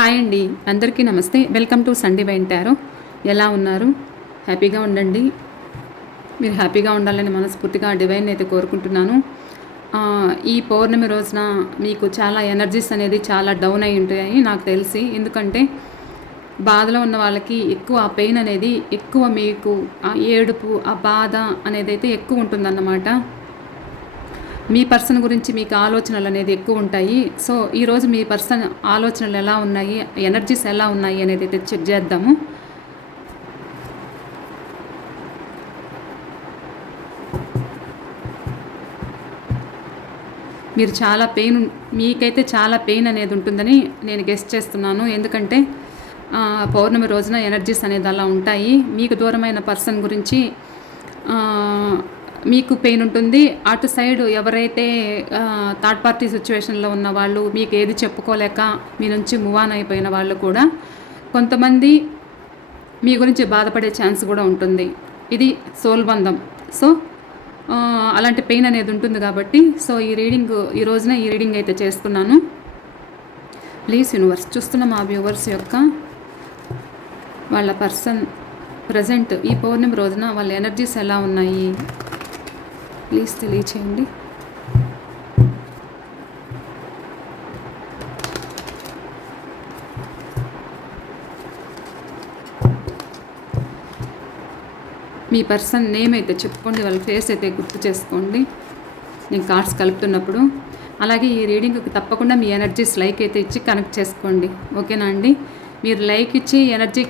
Hi అండి. అందరికీ నమస్తే. వెల్కమ్ టు సండే వెంటారు ఎలా ఉన్నారు? హ్యాపీగా ఉండండి. మీరు హ్యాపీగా ఉండాలని మనస్ఫూర్తిగా డివైన్ అయితే కోరుకుంటున్నాను. ఈ పౌర్ణమి రోజున మీకు చాలా ఎనర్జీస్ అనేది చాలా డౌన్ అయి ఉంటాయని నాకు తెలిసి. ఎందుకంటే బాధలో ఉన్న వాళ్ళకి ఎక్కువ ఆ పెయిన్ అనేది ఎక్కువ మీకు ఆ ఏడుపు ఆ బాధ అనేది అయితే ఎక్కువ ఉంటుందన్నమాట. మీ పర్సన్ గురించి మీకు ఆలోచనలు అనేది ఎక్కువ ఉంటాయి. సో ఈరోజు మీ పర్సన్ ఆలోచనలు ఎలా ఉన్నాయి? ఎనర్జీస్ ఎలా ఉన్నాయి అనేది అయితే చెక్ చేద్దాము. మీరు చాలా పెయిన్ మీకైతే చాలా పెయిన్ అనేది ఉంటుందని నేను గెస్ట్ చేస్తున్నాను. ఎందుకంటే పౌర్ణమి రోజున ఎనర్జీస్ అనేది అలా ఉంటాయి. మీకు దూరమైన పర్సన్ గురించి మీకు పెయిన్ ఉంటుంది. అటు సైడ్ ఎవరైతే థర్డ్ పార్టీ సిచ్యువేషన్లో ఉన్న వాళ్ళు మీకు ఏది చెప్పుకోలేక మీ నుంచి మూవ్ ఆన్ అయిపోయిన వాళ్ళు కూడా కొంతమంది మీ గురించి బాధపడే ఛాన్స్ కూడా ఉంటుంది. ఇది సోల్బంధం సో అలాంటి పెయిన్ అనేది ఉంటుంది కాబట్టి సో ఈ రీడింగ్ ఈ రోజున ఈ రీడింగ్ అయితే చేస్తున్నాను. ప్లీజ్ యూనివర్స్ చూస్తున్న మా వ్యూవర్స్ యొక్క వాళ్ళ పర్సన్ ప్రజెంట్ ఈ పౌర్ణమి రోజున వాళ్ళ ఎనర్జీస్ ఎలా ఉన్నాయి? ప్లీజ్ తెలియచేయండి. మీ పర్సన్ నేమ్ అయితే చెప్పుకోండి వాళ్ళ ఫేస్ అయితే గుర్తు చేసుకోండి. నేను కార్డ్స్ కలుపుతున్నప్పుడు. అలాగే ఈ రీడింగ్కి తప్పకుండా మీ ఎనర్జీస్ లైక్ అయితే ఇచ్చి కనెక్ట్ చేసుకోండి. ఓకేనా అండి? మీరు లైక్ ఇచ్చి ఎనర్జీ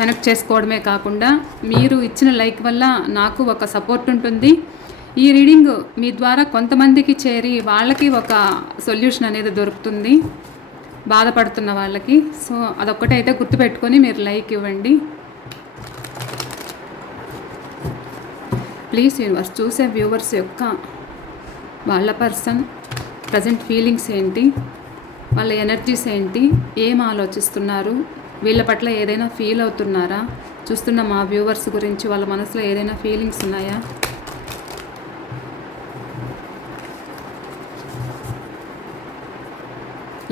కనెక్ట్ చేసుకోవడమే కాకుండా మీరు ఇచ్చిన లైక్ వల్ల నాకు ఒక సపోర్ట్ ఉంటుంది. ఈ రీడింగ్ మీ ద్వారా కొంతమందికి చేరి వాళ్ళకి ఒక సొల్యూషన్ అనేది దొరుకుతుంది. బాధపడుతున్న వాళ్ళకి. సో అదొక్కటైతే గుర్తుపెట్టుకొని మీరు లైక్ ఇవ్వండి. ప్లీజ్ యూనివర్స్ చూసే వ్యూవర్స్ యొక్క వాళ్ళ పర్సన్ ప్రజెంట్ ఫీలింగ్స్ ఏంటి? వాళ్ళ ఎనర్జీస్ ఏంటి? ఏం ఆలోచిస్తున్నారు? వీళ్ళ పట్ల ఏదైనా ఫీల్ అవుతున్నారా? చూస్తున్న మా వ్యూవర్స్ గురించి వాళ్ళ మనసులో ఏదైనా ఫీలింగ్స్ ఉన్నాయా?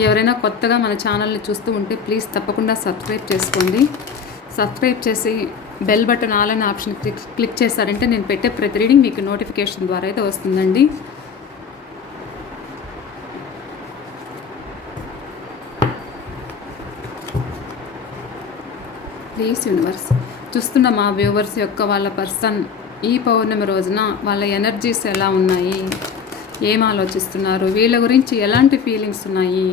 ఎవరైనా కొత్తగా మన ఛానల్ని చూస్తూ ఉంటే ప్లీజ్ తప్పకుండా సబ్స్క్రైబ్ చేసుకోండి. సబ్స్క్రైబ్ చేసి బెల్ బటన్ ఆల్ అనే ఆప్షన్ క్లిక్ క్లిక్ చేశారంటే నేను పెట్టే ప్రతి రీడింగ్ మీకు నోటిఫికేషన్ ద్వారా అయితే వస్తుందండి. ప్లీజ్ యూనివర్స్ చూస్తున్న మా వ్యూవర్స్ యొక్క వాళ్ళ పర్సన్ ఈ పౌర్ణమి రోజున వాళ్ళ ఎనర్జీస్ ఎలా ఉన్నాయి? ఏం ఆలోచిస్తున్నారు? వీళ్ళ గురించి ఎలాంటి ఫీలింగ్స్ ఉన్నాయి?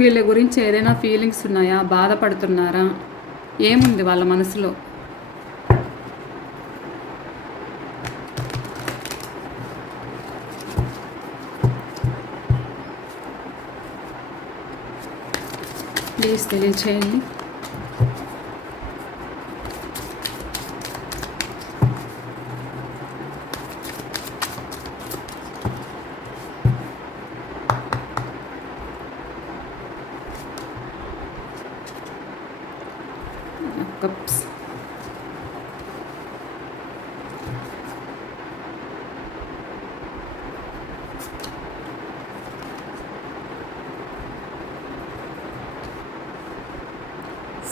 వీళ్ళ గురించి ఏదైనా ఫీలింగ్స్ ఉన్నాయా? బాధపడుతున్నారా? ఏముంది వాళ్ళ మనసులో? ప్లీజ్ తెలియచేయండి.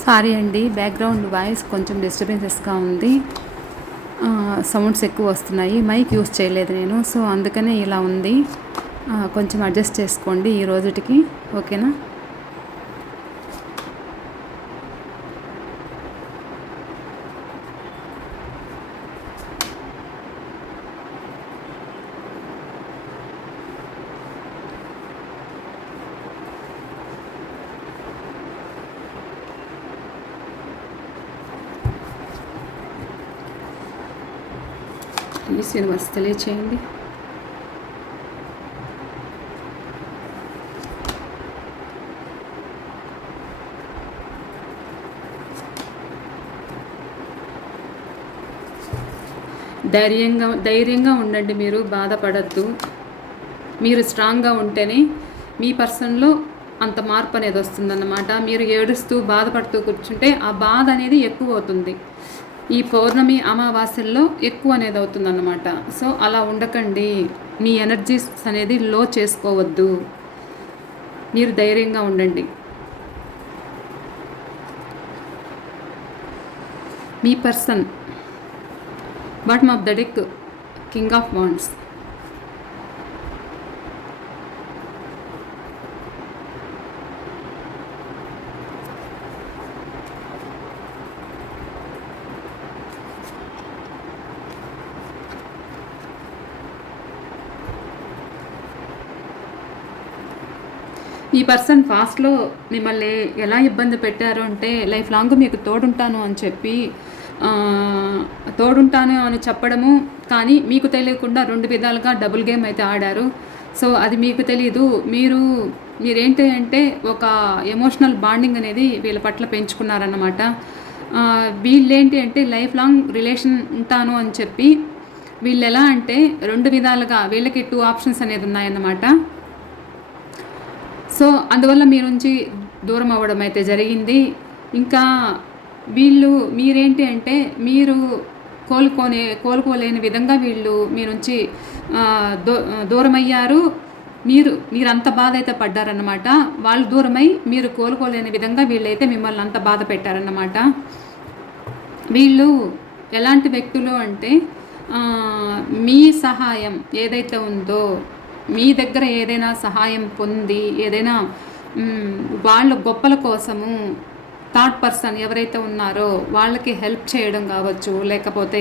సారీ అండి బ్యాక్గ్రౌండ్ వాయిస్ కొంచెం డిస్టర్బెన్సెస్గా ఉంది. సౌండ్స్ ఎక్కువ వస్తున్నాయి. మైక్ యూస్ చేయలేదు నేను సో అందుకనే ఇలా ఉంది. కొంచెం అడ్జస్ట్ చేసుకోండి ఈ రోజుటికి ఓకేనా ప్లీజ్ యూనివర్స్ తెలియచేయండి. ధైర్యంగా ధైర్యంగా ఉండండి మీరు బాధపడద్దు. మీరు స్ట్రాంగ్గా ఉంటేనే మీ పర్సన్లో అంత మార్పు అనేది వస్తుందన్నమాట. మీరు ఏడుస్తూ బాధపడుతూ కూర్చుంటే ఆ బాధ అనేది ఎక్కువ అవుతుంది. ఈ పౌర్ణమి అమావాస్యల్లో ఎక్కువ అనేది అవుతుందన్నమాట. సో అలా ఉండకండి. మీ ఎనర్జీస్ అనేది లో చేసుకోవద్దు. మీరు ధైర్యంగా ఉండండి. మీ person but of the king of wands ఈ పర్సన్ ఫాస్ట్లో మిమ్మల్ని ఎలా ఇబ్బంది పెట్టారు అంటే లైఫ్ లాంగ్ మీకు తోడుంటాను అని చెప్పి తోడుంటాను అని చెప్పడము. కానీ మీకు తెలియకుండా రెండు విధాలుగా డబుల్ గేమ్ అయితే ఆడారు. సో అది మీకు తెలియదు మీరు మీరేంటి అంటే ఒక ఎమోషనల్ బాండింగ్ అనేది వీళ్ళ పట్ల పెంచుకున్నారన్నమాట. వీళ్ళేంటి అంటే లైఫ్ లాంగ్ రిలేషన్ ఉంటాను అని చెప్పి వీళ్ళు ఎలా అంటే రెండు విధాలుగా వీళ్ళకి టూ ఆప్షన్స్ అనేది ఉన్నాయన్నమాట. సో అందువల్ల మీ నుంచి దూరం అవ్వడం అయితే జరిగింది. ఇంకా వీళ్ళు మీరేంటి అంటే మీరు కోలుకోనే కోలుకోలేని విధంగా వీళ్ళు మీ నుంచి దూ దూరం అయ్యారు మీరు మీరు అంత బాధ అయితే పడ్డారన్నమాట. వాళ్ళు దూరమై మీరు కోలుకోలేని విధంగా వీళ్ళైతే మిమ్మల్ని అంత బాధ పెట్టారన్నమాట. వీళ్ళు ఎలాంటి వ్యక్తులు అంటే మీ సహాయం ఏదైతే ఉందో మీ దగ్గర ఏదైనా సహాయం పొంది ఏదైనా వాళ్ళ గొప్పల కోసము థర్డ్ పర్సన్ ఎవరైతే ఉన్నారో వాళ్ళకి హెల్ప్ చేయడం కావచ్చు లేకపోతే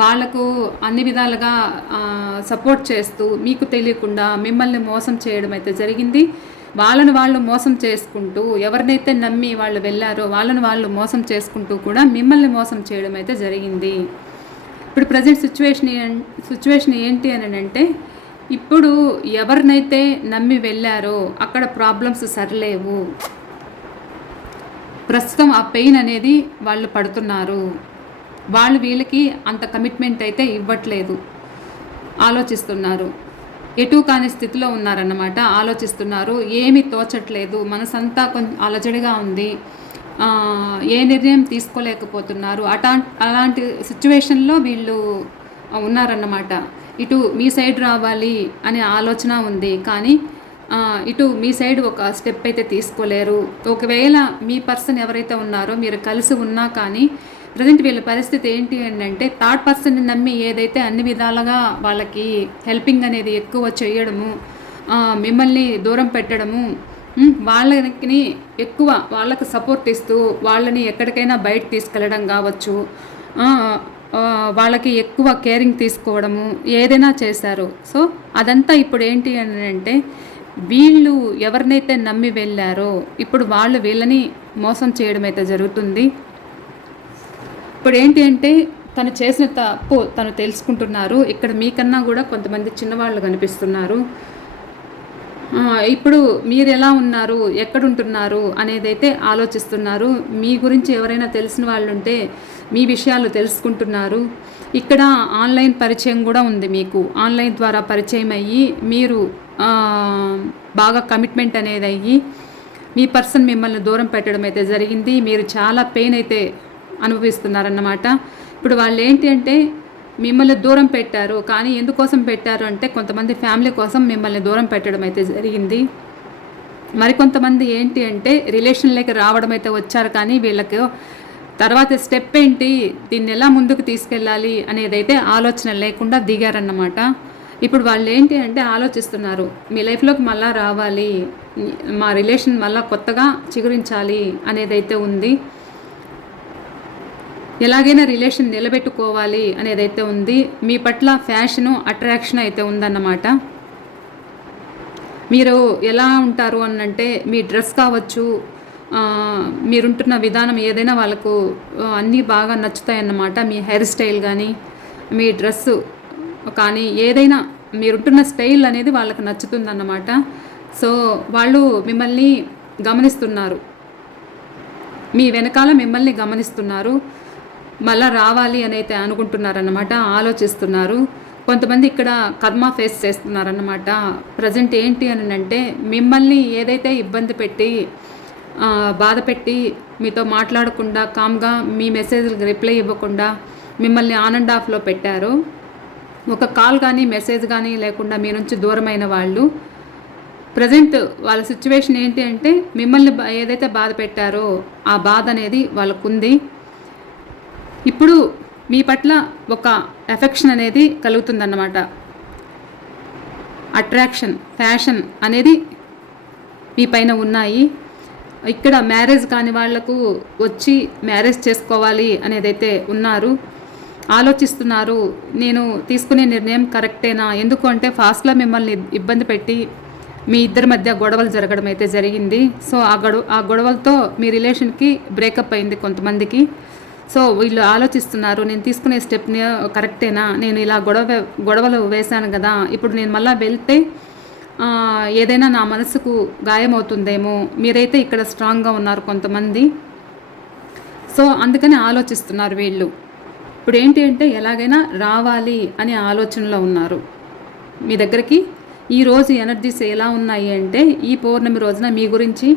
వాళ్ళకు అన్ని విధాలుగా సపోర్ట్ చేస్తూ మీకు తెలియకుండా మిమ్మల్ని మోసం చేయడం అయితే జరిగింది. వాళ్ళని వాళ్ళు మోసం చేసుకుంటూ ఎవరినైతే నమ్మి వాళ్ళు వెళ్ళారో వాళ్ళని వాళ్ళు మోసం చేసుకుంటూ కూడా మిమ్మల్ని మోసం చేయడం అయితే జరిగింది. ఇప్పుడు ప్రజెంట్ సిచ్యువేషన్ సిచ్యువేషన్ ఏంటి అని అంటే ఇప్పుడు ఎవరినైతే నమ్మి వెళ్ళారో అక్కడ ప్రాబ్లమ్స్ సరిలేవు. ప్రస్తుతం ఆ పెయిన్ అనేది వాళ్ళు పడుతున్నారు. వాళ్ళు వీళ్ళకి అంత కమిట్మెంట్ అయితే ఇవ్వట్లేదు. ఆలోచిస్తున్నారు. ఎటు కాని స్థితిలో ఉన్నారన్నమాట. ఆలోచిస్తున్నారు. ఏమీ తోచట్లేదు. మనసంతా కొంచెం అలజడిగా ఉంది. ఏ నిర్ణయం తీసుకోలేకపోతున్నారు. అటా అలాంటి సిచ్యువేషన్లో వీళ్ళు ఉన్నారన్నమాట. ఇటు మీ సైడ్ రావాలి అనే ఆలోచన ఉంది. కానీ ఇటు మీ సైడ్ ఒక స్టెప్ అయితే తీసుకోలేరు. ఒకవేళ మీ పర్సన్ ఎవరైతే ఉన్నారో మీరు కలిసి ఉన్నా కానీ ప్రజెంట్ వీళ్ళ పరిస్థితి ఏంటి అంటే థర్డ్ పర్సన్ని నమ్మి ఏదైతే అన్ని విధాలుగా వాళ్ళకి హెల్పింగ్ అనేది ఎక్కువ చేయడము మిమ్మల్ని దూరం పెట్టడము వాళ్ళకి ఎక్కువ వాళ్ళకి సపోర్ట్ ఇస్తూ వాళ్ళని ఎక్కడికైనా బయట తీసుకెళ్ళడం కావచ్చు. వాళ్ళకి ఎక్కువ కేరింగ్ తీసుకోవడము ఏదైనా చేశారు. సో అదంతా ఇప్పుడు ఏంటి అని అంటే వీళ్ళు ఎవరినైతే నమ్మి వెళ్ళారో ఇప్పుడు వాళ్ళు వీళ్ళని మోసం చేయడం అయితే జరుగుతుంది. ఇప్పుడు ఏంటి అంటే తను చేసిన తప్పు తను తెలుసుకుంటున్నారు. ఇక్కడ మీకన్నా కూడా కొంతమంది చిన్నవాళ్ళు కనిపిస్తున్నారు. ఇప్పుడు మీరు ఎలా ఉన్నారు ఎక్కడుంటున్నారు అనేది అయితే ఆలోచిస్తున్నారు. మీ గురించి ఎవరైనా తెలిసిన వాళ్ళు ఉంటే మీ విషయాలు తెలుసుకుంటున్నారు. ఇక్కడ ఆన్లైన్ పరిచయం కూడా ఉంది మీకు. ఆన్లైన్ ద్వారా పరిచయం అయ్యి మీరు బాగా కమిట్మెంట్ అనేది అయ్యి మీ పర్సన్ మిమ్మల్ని దూరం పెట్టడం అయితే జరిగింది. మీరు చాలా పెయిన్ అయితే అనుభవిస్తున్నారన్నమాట. ఇప్పుడు వాళ్ళు ఏంటి అంటే మిమ్మల్ని దూరం పెట్టారు. కానీ ఎందుకోసం పెట్టారు అంటే కొంతమంది ఫ్యామిలీ కోసం మిమ్మల్ని దూరం పెట్టడం అయితే జరిగింది. మరికొంతమంది ఏంటి అంటే రిలేషన్లోకి రావడం అయితే వచ్చారు. కానీ వీళ్ళకి తర్వాత స్టెప్ ఏంటి? దీన్ని ఎలా ముందుకు తీసుకెళ్ళాలి అనేదైతే ఆలోచన లేకుండా దిగారన్నమాట. ఇప్పుడు వాళ్ళు ఏంటి అంటే ఆలోచిస్తున్నారు. మీ లైఫ్లోకి మళ్ళా రావాలి. మా రిలేషన్ మళ్ళా కొత్తగా చిగురించాలి అనేదైతే ఉంది. ఎలాగైనా రిలేషన్ నిలబెట్టుకోవాలి అనేదైతే ఉంది. మీ పట్ల ఫ్యాషను అట్రాక్షన్ అయితే ఉందన్నమాట. మీరు ఎలా ఉంటారు అనంటే మీ డ్రెస్ కావచ్చు మీరుంటున్న విధానం ఏదైనా వాళ్ళకు అన్నీ బాగా నచ్చుతాయన్నమాట. మీ హెయిర్ స్టైల్ కానీ మీ డ్రెస్సు. కానీ ఏదైనా మీరుంటున్న స్టైల్ అనేది వాళ్ళకి నచ్చుతుందన్నమాట. సో వాళ్ళు మిమ్మల్ని గమనిస్తున్నారు. మీ వెనకాల మిమ్మల్ని గమనిస్తున్నారు. మళ్ళా రావాలి అని అయితే అనుకుంటున్నారన్నమాట ఆలోచిస్తున్నారు. కొంతమంది ఇక్కడ కర్మ ఫేస్ చేస్తున్నారన్నమాట. ప్రజెంట్ ఏంటి అని అంటే మిమ్మల్ని ఏదైతే ఇబ్బంది పెట్టి బాధ పెట్టి మీతో మాట్లాడకుండా కామ్గా మీ మెసేజ్లకు రిప్లై ఇవ్వకుండా మిమ్మల్ని ఆన్ అండ్ ఆఫ్లో పెట్టారు. ఒక కాల్ కానీ మెసేజ్ కానీ లేకుండా మీ నుంచి దూరమైన వాళ్ళు. ప్రజెంట్ వాళ్ళ సిచ్యువేషన్ ఏంటి అంటే మిమ్మల్ని ఏదైతే బాధ పెట్టారో ఆ బాధ అనేది వాళ్ళకు ఉంది ఇప్పుడు మీ పట్ల ఒక ఎఫెక్షన్ అనేది కలుగుతుందన్నమాట. అట్రాక్షన్ ఫ్యాషన్ అనేది మీ పైన ఉన్నాయి. ఇక్కడ మ్యారేజ్ కాని వాళ్ళకు వచ్చి మ్యారేజ్ చేసుకోవాలి అనేదైతే ఉన్నారు ఆలోచిస్తున్నారు. నేను తీసుకునే నిర్ణయం కరెక్టేనా? ఎందుకు అంటే ఫాస్ట్లో మిమ్మల్ని ఇబ్బంది పెట్టి మీ ఇద్దరి మధ్య గొడవలు జరగడం అయితే జరిగింది. సో ఆ గొడవ ఆ గొడవలతో మీ రిలేషన్కి బ్రేకప్ అయింది కొంతమందికి. సో వీళ్ళు ఆలోచిస్తున్నారు నేను తీసుకునే స్టెప్ని కరెక్టేనా? నేను ఇలా గొడవ గొడవలు వేశాను కదా ఇప్పుడు నేను మళ్ళీ వెళ్తే ఏదైనా నా మనసుకు గాయమవుతుందేమో మీరైతే ఇక్కడ స్ట్రాంగ్గా ఉన్నారు కొంతమంది. సో అందుకని ఆలోచిస్తున్నారు వీళ్ళు. ఇప్పుడు ఏంటి అంటే ఎలాగైనా రావాలి అనే ఆలోచనలో ఉన్నారు. మీ దగ్గరికి ఈరోజు ఎనర్జీస్ ఎలా ఉన్నాయి అంటే ఈ పౌర్ణమి రోజున మీ గురించి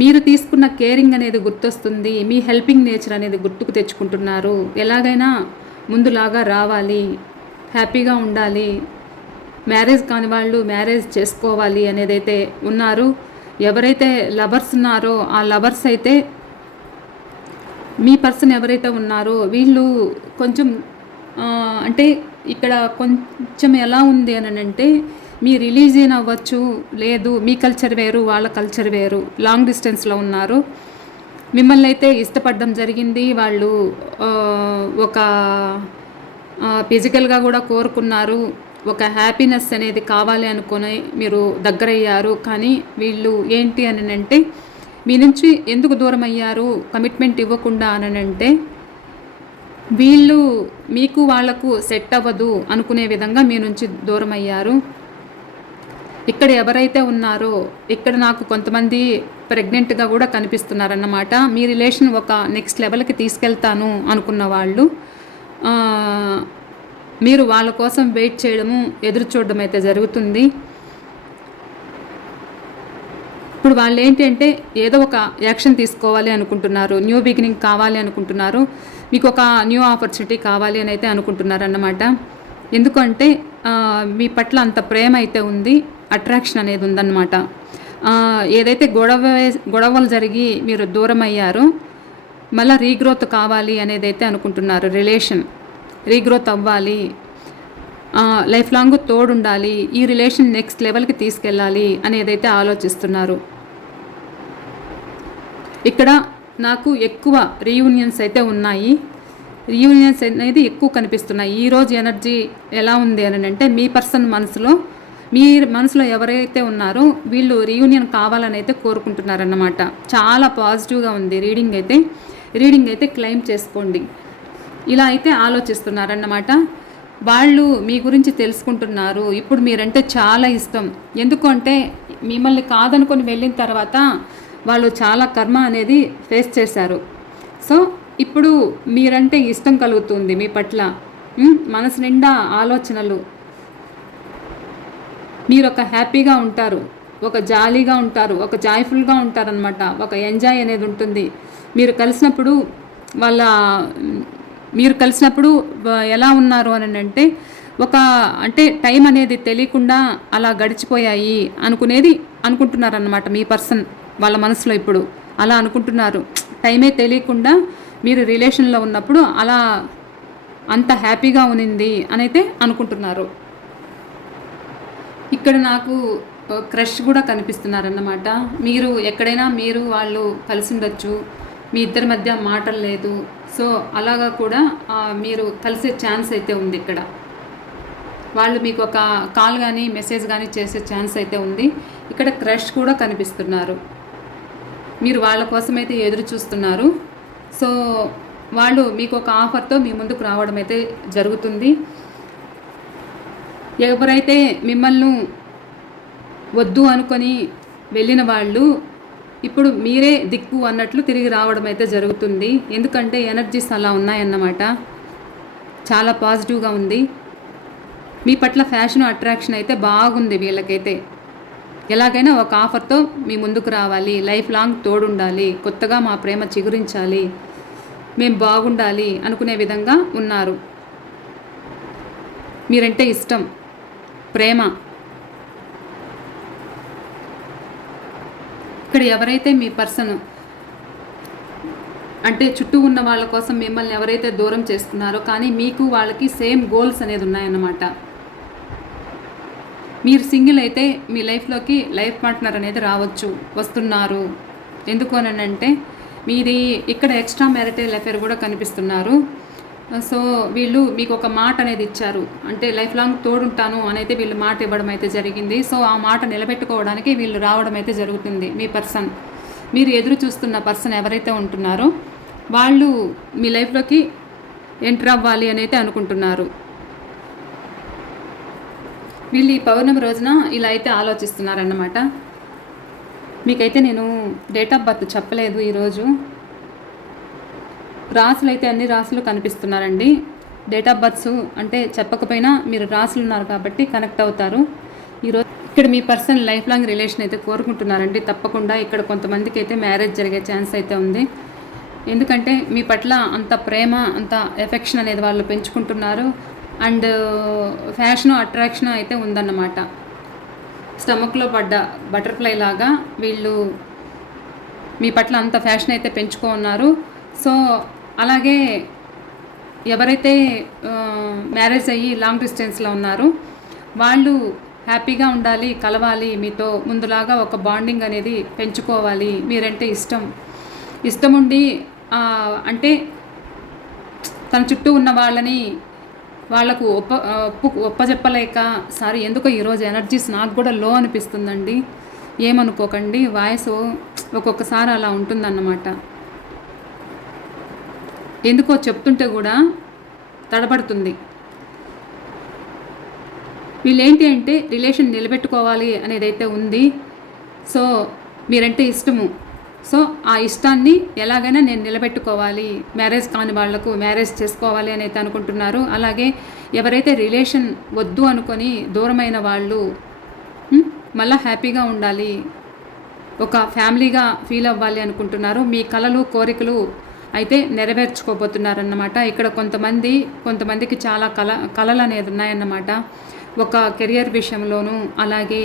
మీరు తీసుకున్న కేరింగ్ అనేది గుర్తొస్తుంది మీ హెల్పింగ్ నేచర్ అనేది గుర్తుకు తెచ్చుకుంటున్నారు. ఎలాగైనా ముందులాగా రావాలి హ్యాపీగా ఉండాలి మ్యారేజ్ కాని వాళ్ళు మ్యారేజ్ చేసుకోవాలి అనేదైతే ఉన్నారు. ఎవరైతే లవర్స్ ఉన్నారో ఆ లవర్స్ అయితే మీ పర్సన్ ఎవరైతే ఉన్నారో వీళ్ళు కొంచెం అంటే ఇక్కడ కొంచెం ఎలా ఉంది అని అంటే మీ రిలీజియన్ అవ్వచ్చు లేదు మీ కల్చర్ వేరు వాళ్ళ కల్చర్ వేరు లాంగ్ డిస్టెన్స్లో ఉన్నారు. మిమ్మల్ని అయితే ఇష్టపడడం జరిగింది. వాళ్ళు ఒక ఫిజికల్గా కూడా కోరుకున్నారు. ఒక హ్యాపీనెస్ అనేది కావాలి అనుకొని మీరు దగ్గరయ్యారు. కానీ వీళ్ళు ఏంటి అని అంటే మీ నుంచి ఎందుకు దూరం అయ్యారు కమిట్మెంట్ ఇవ్వకుండా అని అంటే వీళ్ళు మీకు వాళ్ళకు సెట్ అవ్వదు అనుకునే విధంగా మీ నుంచి దూరం అయ్యారు ఇక్కడ ఎవరైతే ఉన్నారో ఇక్కడ నాకు కొంతమంది ప్రెగ్నెంట్గా కూడా కనిపిస్తున్నారన్నమాట. మీ రిలేషన్ ఒక నెక్స్ట్ లెవెల్కి తీసుకెళ్తాను అనుకున్న వాళ్ళు. మీరు వాళ్ళ కోసం వెయిట్ చేయడము ఎదురు చూడడం అయితే జరుగుతుంది. ఇప్పుడు వాళ్ళు ఏంటంటే ఏదో ఒక యాక్షన్ తీసుకోవాలి అనుకుంటున్నారు న్యూ బిగినింగ్ కావాలి అనుకుంటున్నారు మీకు ఒక న్యూ ఆపర్చునిటీ కావాలి అని అయితే అనుకుంటున్నారు అన్నమాట ఎందుకంటే మీ పట్ల అంత ప్రేమ అయితే ఉంది అట్రాక్షన్ అనేది ఉందన్నమాట. ఏదైతే గొడవ గొడవలు జరిగి మీరు దూరం అయ్యారో మళ్ళీ రీగ్రోత్ కావాలి అనేది అయితే అనుకుంటున్నారు రిలేషన్. రీగ్రోత్ అవ్వాలి. లైఫ్ లాంగ్ తోడుండాలి. ఈ రిలేషన్ నెక్స్ట్ లెవెల్కి తీసుకెళ్ళాలి అనేదైతే ఆలోచిస్తున్నారు. ఇక్కడ నాకు ఎక్కువ రీయూనియన్స్ అయితే ఉన్నాయి. రీయూనియన్స్ అనేది ఎక్కువ కనిపిస్తున్నాయి. ఈరోజు ఎనర్జీ ఎలా ఉంది అని అంటే మీ పర్సన్ మనసులో మీ మనసులో ఎవరైతే ఉన్నారో వీళ్ళు రీయూనియన్ కావాలని అయితే కోరుకుంటున్నారన్నమాట. చాలా పాజిటివ్గా ఉంది. రీడింగ్ అయితే రీడింగ్ అయితే క్లెయిమ్ చేసుకోండి. ఇలా అయితే ఆలోచిస్తున్నారన్నమాట. వాళ్ళు మీ గురించి తెలుసుకుంటున్నారు. ఇప్పుడు మీరంటే చాలా ఇష్టం. ఎందుకంటే మిమ్మల్ని కాదనుకొని వెళ్ళిన తర్వాత వాళ్ళు చాలా కర్మ అనేది ఫేస్ చేశారు. సో ఇప్పుడు మీరంటే ఇష్టం కలుగుతుంది మీ పట్ల. మనసు నిండా ఆలోచనలు. మీరు ఒక హ్యాపీగా ఉంటారు. ఒక జాలీగా ఉంటారు. ఒక జాయ్ఫుల్గా ఉంటారనమాట ఒక ఎంజాయ్ అనేది ఉంటుంది. మీరు కలిసినప్పుడు వాళ్ళ మీరు కలిసినప్పుడు ఎలా ఉన్నారు అని అంటే ఒక అంటే టైం అనేది తెలియకుండా అలా గడిచిపోయాయి అనుకునేది అనుకుంటున్నారన్నమాట మీ పర్సన్ వాళ్ళ మనసులో ఇప్పుడు. అలా అనుకుంటున్నారు. టైమే తెలియకుండా మీరు రిలేషన్లో ఉన్నప్పుడు అలా అంత హ్యాపీగా ఉనింది అని అయితే అనుకుంటున్నారు. ఇక్కడ నాకు క్రష్ కూడా కనిపిస్తున్నారన్నమాట. మీరు ఎక్కడైనా మీరు వాళ్ళు కలిసి ఉండొచ్చు. మీ ఇద్దరి మధ్య మాటలు లేదు. సో అలాగా కూడా మీరు కలిసే ఛాన్స్ అయితే ఉంది ఇక్కడ. వాళ్ళు మీకు ఒక కాల్ కానీ మెసేజ్ కానీ చేసే ఛాన్స్ అయితే ఉంది. ఇక్కడ క్రష్ కూడా కనిపిస్తున్నారు. మీరు వాళ్ళ కోసం అయితే ఎదురు చూస్తున్నారు. సో వాళ్ళు మీకు ఒక ఆఫర్తో మీ ముందుకు రావడం అయితే జరుగుతుంది. ఎవరైతే మిమ్మల్ని వద్దు అనుకొని వెళ్ళిన వాళ్ళు ఇప్పుడు మీరే దిక్కు అన్నట్లు తిరిగి రావడం అయితే జరుగుతుంది. ఎందుకంటే ఎనర్జీస్ అలా ఉన్నాయన్నమాట. చాలా పాజిటివ్గా ఉంది. మీ పట్ల ఫ్యాషన్ అట్రాక్షన్ అయితే బాగుంది వీళ్ళకైతే. ఎలాగైనా ఒక ఆఫర్తో మీ ముందుకు రావాలి. లైఫ్ లాంగ్ తోడుండాలి. కొత్తగా మా ప్రేమ చిగురించాలి. మేము బాగుండాలి అనుకునే విధంగా ఉన్నారు. మీరంటే ఇష్టం. ప్రేమ. ఇక్కడ ఎవరైతే మీ పర్సన్ అంటే చుట్టూ ఉన్న వాళ్ళ కోసం మిమ్మల్ని ఎవరైతే దూరం చేస్తున్నారో కానీ మీకు వాళ్ళకి సేమ్ గోల్స్ అనేది ఉన్నాయన్నమాట. మీరు సింగిల్ అయితే మీ లైఫ్లోకి లైఫ్ పార్ట్నర్ అనేది రావచ్చు వస్తున్నారు. ఎందుకు అని అంటే మీది ఇక్కడ ఎక్స్ట్రా మ్యారిటల్ అఫేర్ కూడా కనిపిస్తున్నారు. Uh, సో వీళ్ళు మీకు ఒక మాట అనేది ఇచ్చారు. అంటే లైఫ్ లాంగ్ తోడుంటాను అనేది వీళ్ళు మాట ఇవ్వడం అయితే జరిగింది. సో ఆ మాట నిలబెట్టుకోవడానికి వీళ్ళు రావడం అయితే జరుగుతుంది. మీ పర్సన్. మీరు ఎదురు చూస్తున్న పర్సన్ ఎవరైతే ఉంటున్నారో వాళ్ళు మీ లైఫ్లోకి ఎంటర్ అవ్వాలి అని అయితే అనుకుంటున్నారు. వీళ్ళు ఈ పౌర్ణమి రోజున ఇలా అయితే ఆలోచిస్తున్నారన్నమాట. మీకైతే నేను డేట్ ఆఫ్ బర్త్ చెప్పలేదు ఈరోజు. రాసులు అయితే అన్ని రాసులు కనిపిస్తున్నారండి. డేట్ ఆఫ్ బర్త్స్ అంటే చెప్పకపోయినా మీరు రాసులు ఉన్నారు కాబట్టి కనెక్ట్ అవుతారు. ఈరోజు ఇక్కడ మీ పర్సన్ లైఫ్ లాంగ్ రిలేషన్ అయితే కోరుకుంటున్నారండి. తప్పకుండా ఇక్కడ కొంతమందికి అయితే మ్యారేజ్ జరిగే ఛాన్స్ అయితే ఉంది. ఎందుకంటే మీ పట్ల అంత ప్రేమ అంత ఎఫెక్షన్ అనేది వాళ్ళు పెంచుకుంటున్నారు. అండ్ ఫ్యాషన్ అట్రాక్షన్ అయితే ఉందన్నమాట. స్టమక్లో పడ్డ బటర్ఫ్లై లాగా వీళ్ళు మీ పట్ల అంత ఫ్యాషన్ అయితే పెంచుకో ఉన్నారు సో అలాగే ఎవరైతే మ్యారేజ్ అయ్యి లాంగ్ డిస్టెన్స్లో ఉన్నారో వాళ్ళు హ్యాపీగా ఉండాలి కలవాలి మీతో ముందులాగా ఒక బాండింగ్ అనేది పెంచుకోవాలి మీరంటే ఇష్టం. ఇష్టం ఉండి అంటే తన చుట్టూ ఉన్న వాళ్ళని వాళ్ళకు ఒప్ప ఒప్పు ఒప్పజెప్పలేక సారీ ఎందుకో ఈరోజు ఎనర్జీస్ నాకు కూడా లో అనిపిస్తుందండి ఏమనుకోకండి వాయిస్ ఒక్కొక్కసారి అలా ఉంటుందన్నమాట. ఎందుకో చెప్తుంటే కూడా తడబడుతుంది. వీళ్ళేంటి అంటే రిలేషన్ నిలబెట్టుకోవాలి అనేది అయితే ఉంది. సో మీరంటే ఇష్టము. సో ఆ ఇష్టాన్ని ఎలాగైనా నేను నిలబెట్టుకోవాలి. మ్యారేజ్ కాని వాళ్ళకు మ్యారేజ్ చేసుకోవాలి అని అయితే అనుకుంటున్నారు. అలాగే ఎవరైతే రిలేషన్ వద్దు అనుకొని దూరమైన వాళ్ళు మళ్ళీ హ్యాపీగా ఉండాలి ఒక ఫ్యామిలీగా ఫీల్ అవ్వాలి అనుకుంటున్నారు మీ కళలు కోరికలు అయితే నెరవేర్చుకోబోతున్నారన్నమాట. ఇక్కడ కొంతమంది కొంతమందికి చాలా కళ కళలు అనేది ఉన్నాయన్నమాట. ఒక కెరియర్ విషయంలోనూ అలాగే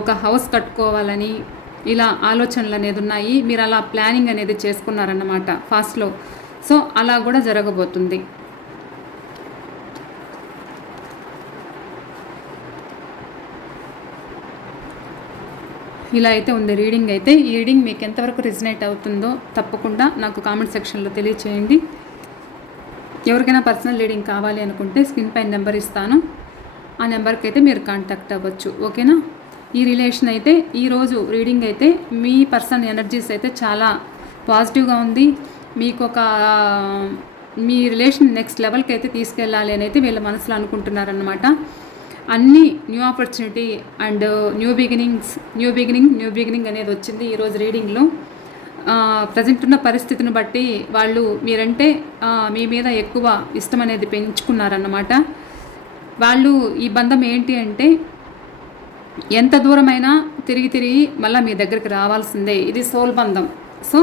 ఒక హౌస్ కట్టుకోవాలని ఇలా ఆలోచనలు అనేది ఉన్నాయి. మీరు అలా ప్లానింగ్ అనేది చేసుకున్నారన్నమాట ఫాస్ట్లో. సో అలా కూడా జరగబోతుంది. ఇలా అయితే ఉంది రీడింగ్ అయితే. ఈ రీడింగ్ మీకు ఎంతవరకు రిజనేట్ అవుతుందో తప్పకుండా నాకు కామెంట్ సెక్షన్లో తెలియచేయండి. ఎవరికైనా పర్సనల్ రీడింగ్ కావాలి అనుకుంటే స్క్రీన్ పైన నెంబర్ ఇస్తాను. ఆ నెంబర్కి అయితే మీరు కాంటాక్ట్ అవ్వచ్చు. ఓకేనా ఈ రిలేషన్ అయితే ఈరోజు రీడింగ్ అయితే మీ పర్సన్ ఎనర్జీస్ అయితే చాలా పాజిటివ్గా ఉంది. మీకు ఒక మీ రిలేషన్ నెక్స్ట్ లెవెల్కి అయితే తీసుకెళ్ళాలి అని అయితే వీళ్ళ మనసులో అనుకుంటున్నారనమాట అన్ని new opportunity and new beginnings new beginning new beginning అనేది వచ్చింది ఈరోజు రీడింగ్లో ప్రజెంట్ ఉన్న పరిస్థితిని బట్టి వాళ్ళు మీరంటే మీ మీద ఎక్కువ ఇష్టం అనేది పెంచుకున్నారన్నమాట. వాళ్ళు ఈ బంధం ఏంటి అంటే ఎంత దూరమైనా తిరిగి తిరిగి మళ్ళీ మీ దగ్గరికి రావాల్సిందే. ఇది సోల్ బంధం. సో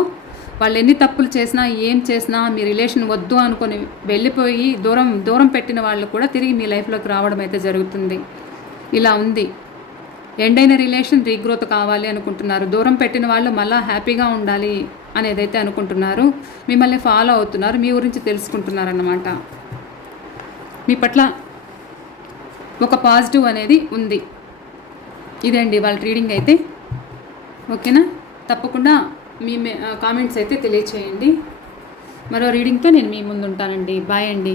వాళ్ళు ఎన్ని తప్పులు చేసినా ఏం చేసినా మీ రిలేషన్ వద్దు అనుకొని వెళ్ళిపోయి దూరం దూరం పెట్టిన వాళ్ళు కూడా తిరిగి మీ లైఫ్లోకి రావడం అయితే జరుగుతుంది. ఇలా ఉంది. ఎండ్ అయిన రిలేషన్ రీగ్రోత్ కావాలి అనుకుంటున్నారు. దూరం పెట్టిన వాళ్ళు మళ్ళీ హ్యాపీగా ఉండాలి అనేదైతే అనుకుంటున్నారు. మిమ్మల్ని ఫాలో అవుతున్నారు. మీ గురించి తెలుసుకుంటున్నారు అన్నమాట మీ పట్ల ఒక పాజిటివ్ అనేది ఉంది. ఇదండి వాళ్ళ రీడింగ్ అయితే. ఓకేనా? తప్పకుండా మీ కామెంట్స్ అయితే తెలియచేయండి. మరో రీడింగ్తో నేను మీ ముందు ఉంటానండి బాయ్ అండి.